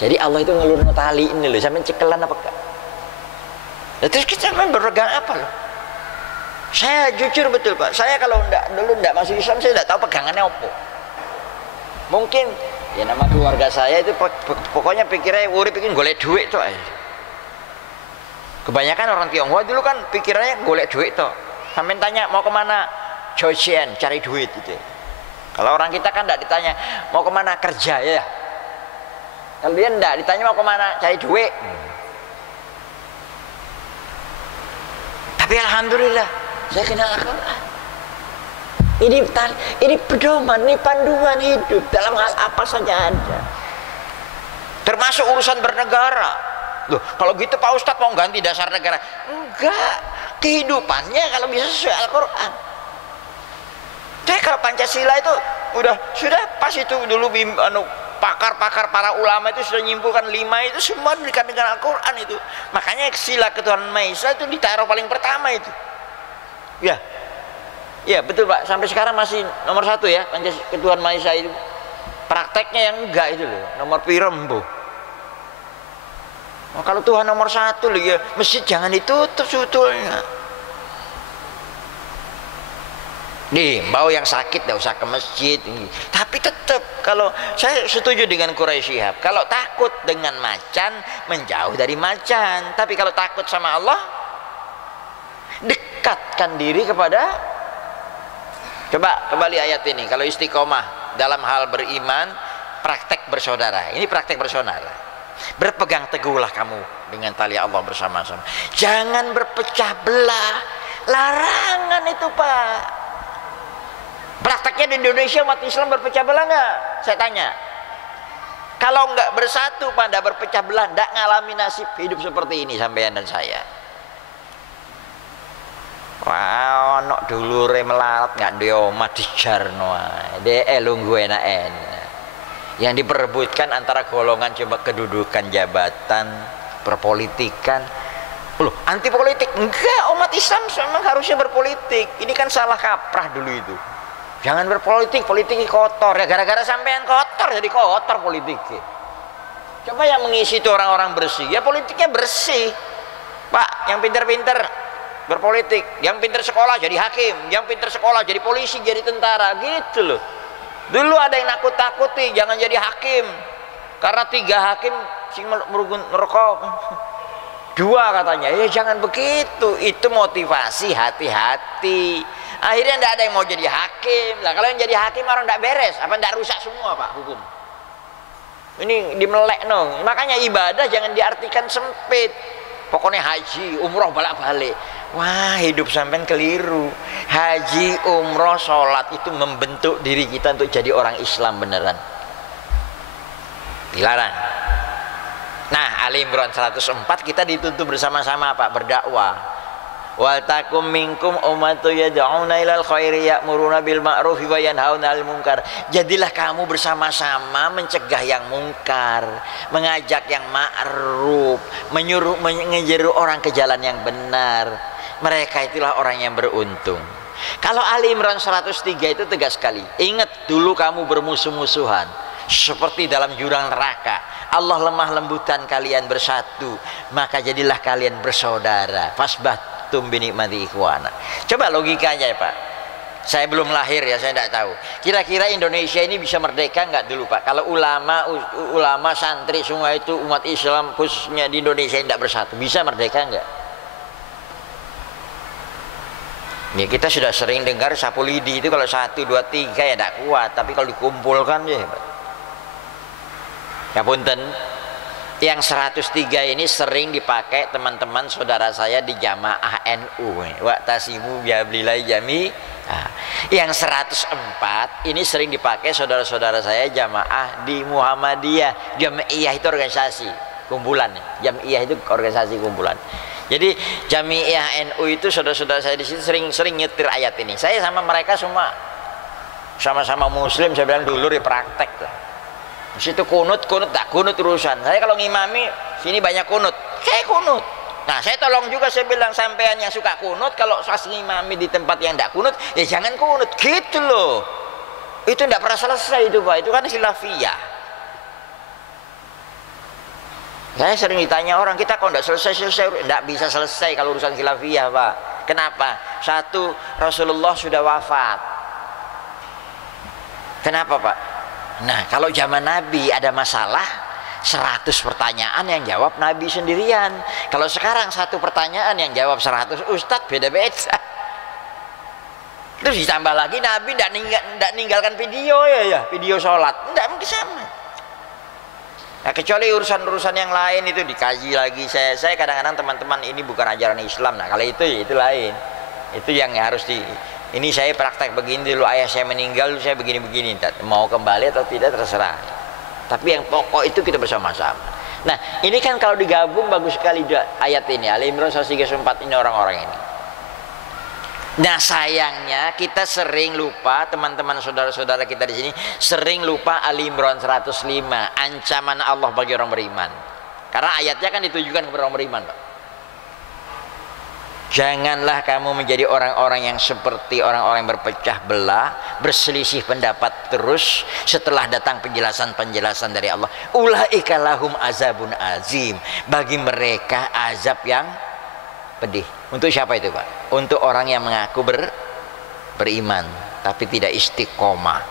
Jadi Allah itu ngelurno tali ini loh, sampai cekelan apa enggak? Terus kita berpegang apa loh? Saya jujur betul, Pak. Saya kalau dulu enggak masuk Islam, saya enggak tahu pegangannya apa. Mungkin ya nama keluarga saya itu pokoknya pikirnya urip bikin golek duit tuh. Kebanyakan orang Tionghoa dulu kan pikirannya golek duit tuh. Sampai tanya mau kemana? Jojian, cari duit gitu. Kalau orang kita kan enggak ditanya mau kemana, kerja ya. Kalau dia enggak ditanya mau kemana, cari duit. Tapi alhamdulillah saya kenal Al-Quran. Ini pedoman, ini panduan hidup dalam hal apa saja ada. Termasuk urusan bernegara. Loh, kalau gitu Pak Ustadz mau ganti dasar negara? Enggak, kehidupannya kalau bisa sesuai Al-Quran. Jadi kalau Pancasila itu sudah pas itu dulu pakar-pakar para ulama itu sudah nyimpulkan 5 itu semua berikan dengan Al-Quran itu. Makanya sila ketuhanan Maha Esa itu ditaruh paling pertama itu. Ya betul, Pak, sampai sekarang masih nomor 1 ya ketuhanan Maha Esa itu. Prakteknya yang enggak itu loh, nomor pirembo. Nah, kalau Tuhan nomor 1 loh ya, masjid jangan ditutup sebetulnya. Nih, mau yang sakit enggak usah ke masjid. Tapi tetap kalau saya setuju dengan Quraisy Shihab, kalau takut dengan macan menjauh dari macan. Tapi kalau takut sama Allah, dekatkan diri kepada. Coba kembali ayat ini, kalau istiqomah dalam hal beriman, praktek bersaudara. Ini praktek bersaudara. Berpegang teguhlah kamu dengan tali Allah bersama-sama. Jangan berpecah belah. Larangan itu, Pak. Prakteknya di Indonesia umat Islam berpecah belah nggak? Saya tanya. Kalau nggak bersatu pada berpecah belah, nggak ngalami nasib hidup seperti ini sampean dan saya. Wah, nok dulure melarat nggak di omah dijarno ae. Lungguh enak-enak. Yang diperebutkan antara golongan coba kedudukan jabatan, perpolitikan. Loh, anti politik? Enggak, umat Islam memang harusnya berpolitik. Ini kan salah kaprah dulu itu. Jangan berpolitik, politik kotor. Ya gara-gara sampean kotor jadi kotor politiknya. Coba yang mengisi itu orang-orang bersih. Ya politiknya bersih. Pak, yang pinter-pinter berpolitik, yang pintar sekolah jadi hakim, yang pintar sekolah jadi polisi, jadi tentara, gitu loh. Dulu ada yang nakut-nakuti jangan jadi hakim karena 3 hakim sing merugun neraka. Dua katanya. Ya jangan begitu. Itu motivasi, hati-hati. Akhirnya tidak ada yang mau jadi hakim. Lah kalau yang jadi hakim orang tidak beres, apa tidak rusak semua Pak hukum? Ini dimelek no. Makanya ibadah jangan diartikan sempit. Pokoknya haji, umroh bolak-balik. Wah, hidup sampean keliru. Haji, umroh, sholat itu membentuk diri kita untuk jadi orang Islam beneran. Dilarang. Nah, Ali Imran 104 kita dituntut bersama-sama Pak berdakwah. Wal takum minkum ummatu yad'una ilal khairi ya'muruna bil ma'ruf wa yanhauna 'anil munkar. Jadilah kamu bersama-sama mencegah yang mungkar, mengajak yang ma'ruf, menyuruh menyeru orang ke jalan yang benar. Mereka itulah orang yang beruntung. Kalau Ali Imran 103 itu tegas sekali. Ingat dulu kamu bermusuh-musuhan seperti dalam jurang neraka. Allah lemah lembutan kalian bersatu, maka jadilah kalian bersaudara. Fasbahtum binikmati ikhwana. Coba logikanya ya Pak. Saya belum lahir ya, saya tidak tahu. Kira-kira Indonesia ini bisa merdeka nggak dulu Pak? Kalau ulama, santri semua itu umat Islam khususnya di Indonesia tidak bersatu, bisa merdeka nggak? Ya kita sudah sering dengar sapu lidi itu kalau 1, 2, 3 ya tidak kuat, tapi kalau dikumpulkan ya Pak. Ya punten, yang 103 ini sering dipakai teman-teman saudara saya di jamaah NU. Wa'tasimu bihablillah jami. Nah, yang 104 ini sering dipakai saudara-saudara saya jamaah di Muhammadiyah. Jamiah itu organisasi kumpulan. Jamiah itu organisasi kumpulan. Jadi jamiah NU itu saudara-saudara saya di sini sering nyetir ayat ini. Saya sama mereka semua sama-sama muslim, saya bilang dulu praktek lah. Di situ kunut tak kunut urusan. Saya kalau ngimami sini banyak kunut, saya kunut. Nah saya tolong juga, saya bilang sampean yang suka kunut kalau pas ngimami di tempat yang tidak kunut ya jangan kunut gitu loh. Itu tidak pernah selesai itu Pak, itu kan khilafiyah. Saya sering ditanya orang, kita kok tidak selesai, tidak bisa selesai kalau urusan khilafiyah Pak. Kenapa? Satu, Rasulullah sudah wafat. Kenapa Pak? Nah kalau zaman Nabi ada masalah 100 pertanyaan yang jawab Nabi sendirian. Kalau sekarang 1 pertanyaan yang jawab 100 ustadz, beda-beda. Terus ditambah lagi Nabi tidak ninggalkan video ya video sholat, tidak mungkin sama. Nah kecuali urusan-urusan yang lain itu dikaji lagi. Saya kadang-kadang teman-teman ini bukan ajaran Islam. Nah kalau itu ya itu lain. Itu yang harus ini saya praktek begini dulu, ayah saya meninggal, saya begini-begini, mau kembali atau tidak terserah. Tapi yang pokok itu kita bersama-sama. Nah ini kan kalau digabung bagus sekali ayat ini, Ali Imran 134 ini orang-orang ini. Nah sayangnya kita sering lupa, teman-teman saudara-saudara kita di sini sering lupa Ali Imran 105, ancaman Allah bagi orang beriman. Karena ayatnya kan ditujukan kepada orang beriman Pak. Janganlah kamu menjadi orang-orang yang seperti orang-orang yang berpecah belah, berselisih pendapat terus setelah datang penjelasan-penjelasan dari Allah. Ulaika lahum azabun azim. Bagi mereka azab yang pedih. Untuk siapa itu Pak? Untuk orang yang mengaku beriman tapi tidak istiqomah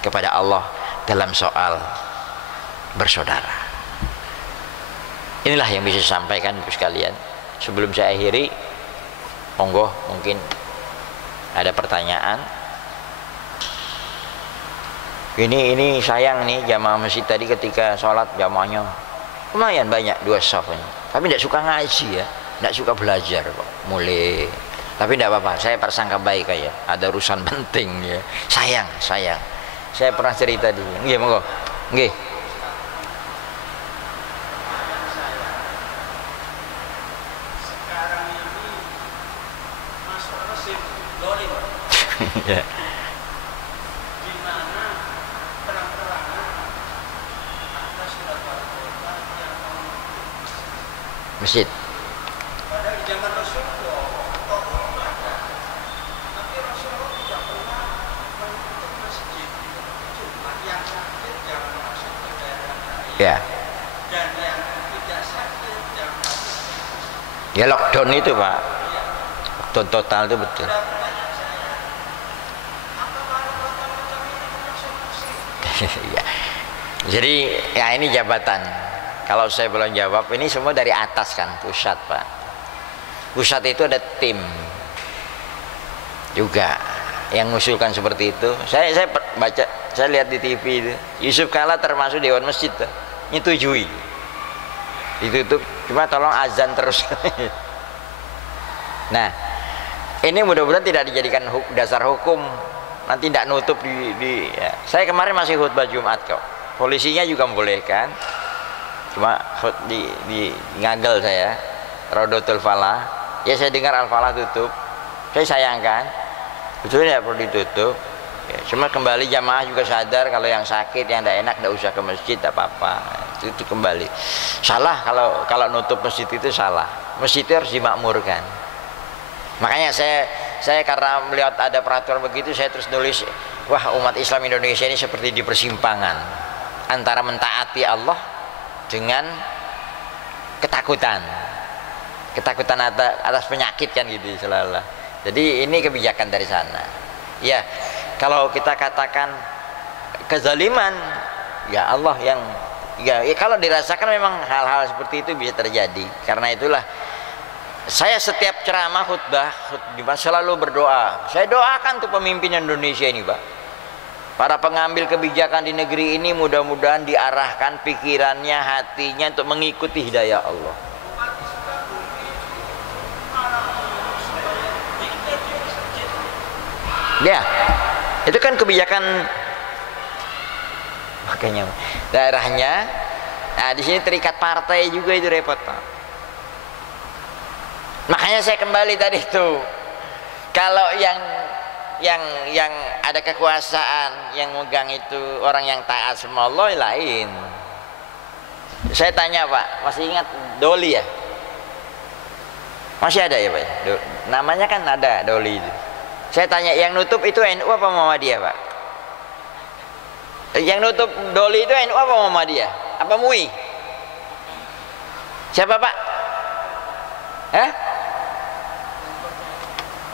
kepada Allah dalam soal bersaudara. Inilah yang bisa saya sampaikan Ibu sekalian. Sebelum saya akhiri, monggo mungkin ada pertanyaan. Ini sayang nih jamaah masjid tadi ketika sholat jamaahnya lumayan banyak 2 shaf ini. Tapi tidak suka ngaji ya, tidak suka belajar kok. Mulai. Tapi tidak apa-apa, saya persangka baik kayak ada urusan penting ya. Sayang. Saya pernah cerita di. Nggih monggo. Nggih. Ya. Dimana perang-perangan ada surat kota yang masjid. Padahal di zaman Rasulullah tokoh ada, tapi Rasulullah tidak pernah menutup masjid. Cuma yang sakit jangan masuk ke daerah lain. Ya. Dan yang tidak sakit jangan masuk ke masjid. Ya lockdown itu Pak. Lockdown total itu betul. Ya. Jadi ya ini jabatan. Kalau saya belum jawab, ini semua dari atas kan, pusat Pak. Pusat itu ada tim juga yang mengusulkan seperti itu. Saya baca, saya lihat di TV itu, Yusuf Kala termasuk Dewan Masjid tuh, nyetujui ditutup, cuma tolong azan terus. Nah, ini mudah-mudahan tidak dijadikan dasar hukum, nanti tidak nutup ya. Saya kemarin masih khutbah Jumat kok, polisinya juga membolehkan, cuma di ngagel saya Rodotul Falah, ya saya dengar Al-Falah tutup, saya sayangkan, betul tidak perlu ditutup ya, cuma kembali jamaah juga sadar kalau yang sakit, yang tidak enak tidak usah ke masjid, tidak apa-apa, itu kembali. Salah kalau nutup masjid itu salah, masjid itu harus dimakmurkan. Makanya saya karena melihat ada peraturan begitu, saya terus nulis, wah umat Islam Indonesia ini seperti di persimpangan antara mentaati Allah dengan ketakutan atas penyakit kan gitu selalu. Jadi ini kebijakan dari sana. Ya, kalau kita katakan kezaliman, ya Allah yang ya kalau dirasakan memang hal-hal seperti itu bisa terjadi. Karena itulah saya setiap ceramah khutbah selalu berdoa. Saya doakan tuh pemimpin Indonesia ini, Pak. Para pengambil kebijakan di negeri ini mudah-mudahan diarahkan pikirannya, hatinya untuk mengikuti hidayah Allah. Ya, itu kan kebijakan makanya daerahnya. Nah, di sini terikat partai juga itu repot, Pak. Makanya saya kembali tadi itu, kalau yang ada kekuasaan yang megang itu orang yang taat sama Allah lain. Saya tanya Pak, masih ingat Doli ya? Masih ada ya Pak? Namanya kan ada Doli itu. Saya tanya, yang nutup itu NU apa Muhammadiyah Pak? Yang nutup Doli itu NU apa Muhammadiyah? Apa MUI? Siapa Pak? Hah?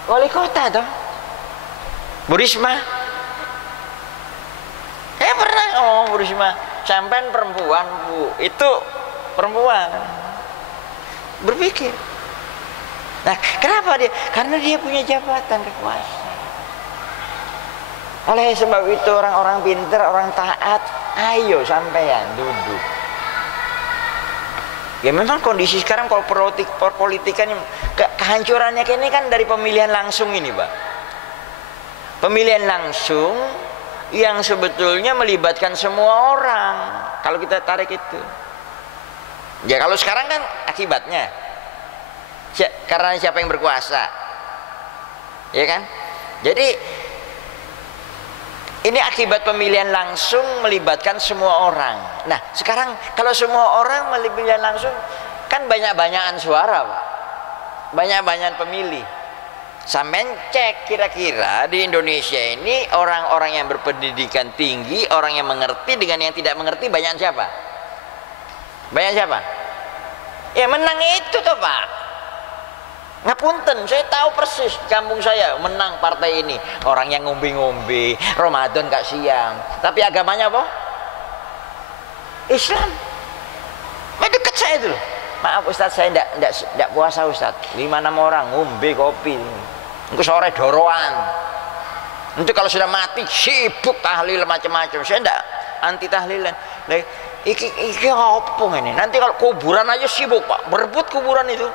Wali kota toh? Bu Risma? Pernah ngomong Bu Risma, sampean perempuan Bu, itu perempuan berpikir. Nah, kenapa dia? Karena dia punya jabatan kekuasaan. Oleh sebab itu orang-orang pintar, orang taat, ayo sampean duduk. Ya memang kondisi sekarang kalau perpolitikan kehancurannya ini kan dari pemilihan langsung ini, Pak. Pemilihan langsung yang sebetulnya melibatkan semua orang. Kalau kita tarik itu. Ya kalau sekarang kan akibatnya karena siapa yang berkuasa, ya kan? Jadi ini akibat pemilihan langsung melibatkan semua orang. Nah sekarang kalau semua orang pemilihan langsung kan banyak-banyakan suara Pak, banyak-banyakan pemilih. Sampai cek kira-kira di Indonesia ini orang-orang yang berpendidikan tinggi, orang yang mengerti dengan yang tidak mengerti banyak siapa? Banyak siapa? Ya menang itu toh Pak. Ngapunten, saya tahu persis di kampung saya menang partai ini. Orang yang ngombe-ngombe, Ramadan gak siang, tapi agamanya apa? Islam. Dekat saya itu loh. Maaf Ustadz, saya tidak puasa Ustadz. 5-6 orang ngombe kopi. Engko sore doroan. Nanti kalau sudah mati sibuk tahlil macam-macam. Saya tidak anti tahlilan. Nah, iki apa ini? Nanti kalau kuburan aja sibuk Pak, berebut kuburan itu.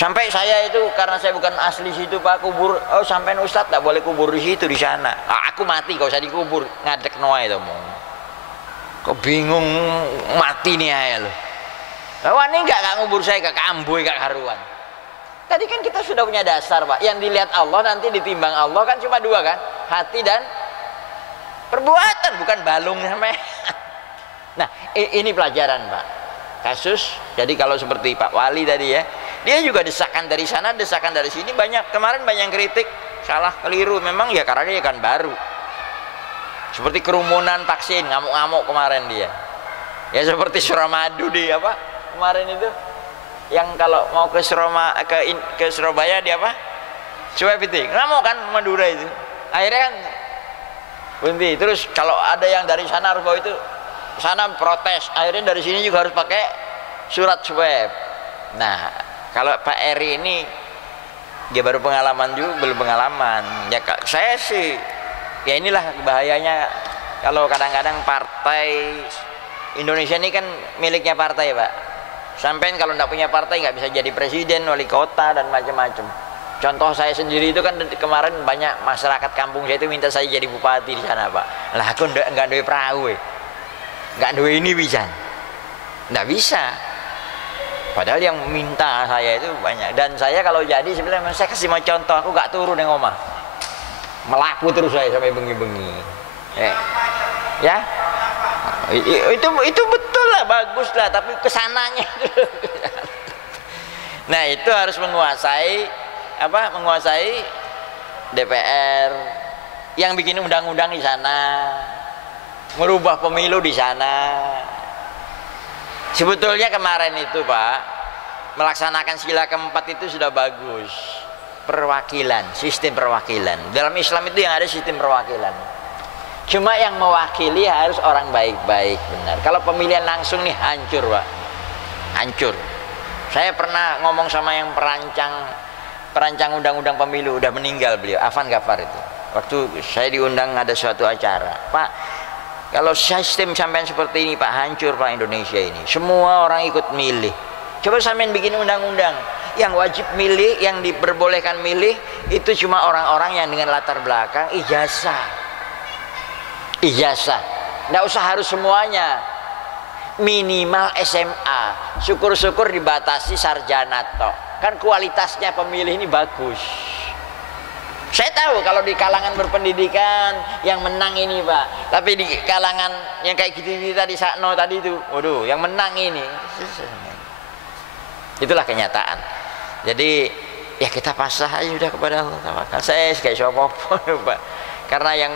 Sampai saya itu karena saya bukan asli situ Pak, kubur, oh sampai Ustadz tidak boleh kubur di situ, di sana. Aku mati kau usah dikubur, ngadek noa itu mau. Kok bingung mati nih ya lo. Wah ini nggak ngubur saya, gak kamboy, gak karuan. Tadi kan kita sudah punya dasar Pak, yang dilihat Allah nanti ditimbang Allah kan cuma dua kan, hati dan perbuatan, bukan balung sampai. Nah ini pelajaran Pak. Kasus, jadi kalau seperti Pak Wali tadi ya, dia juga desakan dari sana, desakan dari sini banyak. Kemarin banyak yang kritik, salah, keliru. Memang ya karena dia kan baru. Seperti kerumunan vaksin, ngamuk-ngamuk kemarin dia. Ya seperti Suramadu di apa kemarin itu, yang kalau mau ke Surabaya dia apa? Swab itu, ngamuk kan Madura itu. Akhirnya kan berhenti. Terus kalau ada yang dari sana harus bawa itu, sana protes, akhirnya dari sini juga harus pakai surat swab. Nah, kalau Pak Eri ini dia baru pengalaman juga, belum pengalaman. Ya saya sih, ya inilah bahayanya kalau kadang-kadang partai Indonesia ini kan miliknya partai, Pak. Sampai kalau nggak punya partai nggak bisa jadi presiden, wali kota dan macam-macam. Contoh saya sendiri itu kan kemarin banyak masyarakat kampung saya itu minta saya jadi bupati di sana, Pak. Lah aku nggak duwe perahu, nggak duwe ini bisa, nggak bisa. Padahal yang minta saya itu banyak. Dan saya kalau jadi sebenarnya saya kasih mau contoh, aku nggak turun yang omah, melaku terus saya sampai bengi-bengi. Ya, itu betul lah, bagus lah. Tapi kesananya, nah itu harus menguasai DPR, yang bikin undang-undang di sana, merubah pemilu di sana. Sebetulnya kemarin itu Pak, melaksanakan sila keempat itu sudah bagus. Perwakilan, sistem perwakilan. Dalam Islam itu yang ada sistem perwakilan. Cuma yang mewakili harus orang baik-baik, benar. Kalau pemilihan langsung nih hancur, Pak. Hancur. Saya pernah ngomong sama yang perancang undang-undang pemilu, udah meninggal beliau, Afan Ghaffar itu. Waktu saya diundang ada suatu acara, Pak, kalau sistem sampean seperti ini Pak, hancur Pak Indonesia ini. Semua orang ikut milih. Coba sampean bikin undang-undang yang wajib milih, yang diperbolehkan milih itu cuma orang-orang yang dengan latar belakang ijazah. Nggak usah harus semuanya, minimal SMA. Syukur-syukur dibatasi sarjana toh. Kan kualitasnya pemilih ini bagus. Saya tahu kalau di kalangan berpendidikan yang menang ini Pak, tapi di kalangan yang kayak gitu tadi Sakno tadi itu, waduh, yang menang ini. Itulah kenyataan. Jadi ya kita pasrah aja sudah kepada Allah tawakal. Saya kayak siapa Pak, karena yang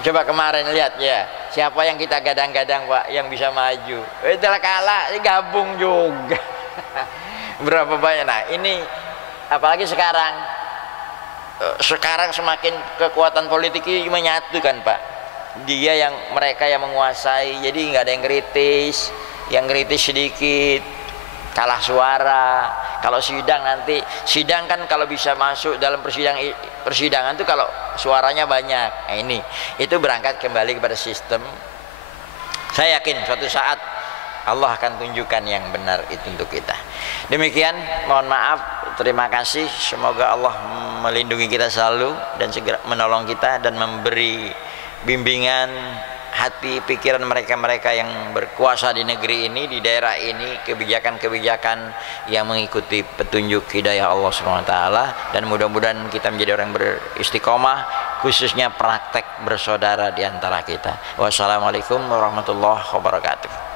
coba kemarin lihat ya, siapa yang kita gadang-gadang Pak yang bisa maju, telah kalah, gabung juga. Berapa banyak. Nah ini apalagi sekarang semakin kekuatan politik ini menyatukan Pak. Dia mereka yang menguasai, jadi nggak ada yang kritis sedikit kalah suara. Kalau sidang nanti, sidang kan kalau bisa masuk dalam persidangan itu kalau suaranya banyak. Nah, ini itu berangkat kembali kepada sistem. Saya yakin suatu saat Allah akan tunjukkan yang benar itu untuk kita. Demikian, mohon maaf, terima kasih. Semoga Allah melindungi kita selalu dan segera menolong kita dan memberi bimbingan hati pikiran mereka-mereka yang berkuasa di negeri ini, di daerah ini, kebijakan-kebijakan yang mengikuti petunjuk hidayah Allah SWT, dan mudah-mudahan kita menjadi orang beristiqomah, khususnya praktek bersaudara di antara kita. Wassalamualaikum warahmatullahi wabarakatuh.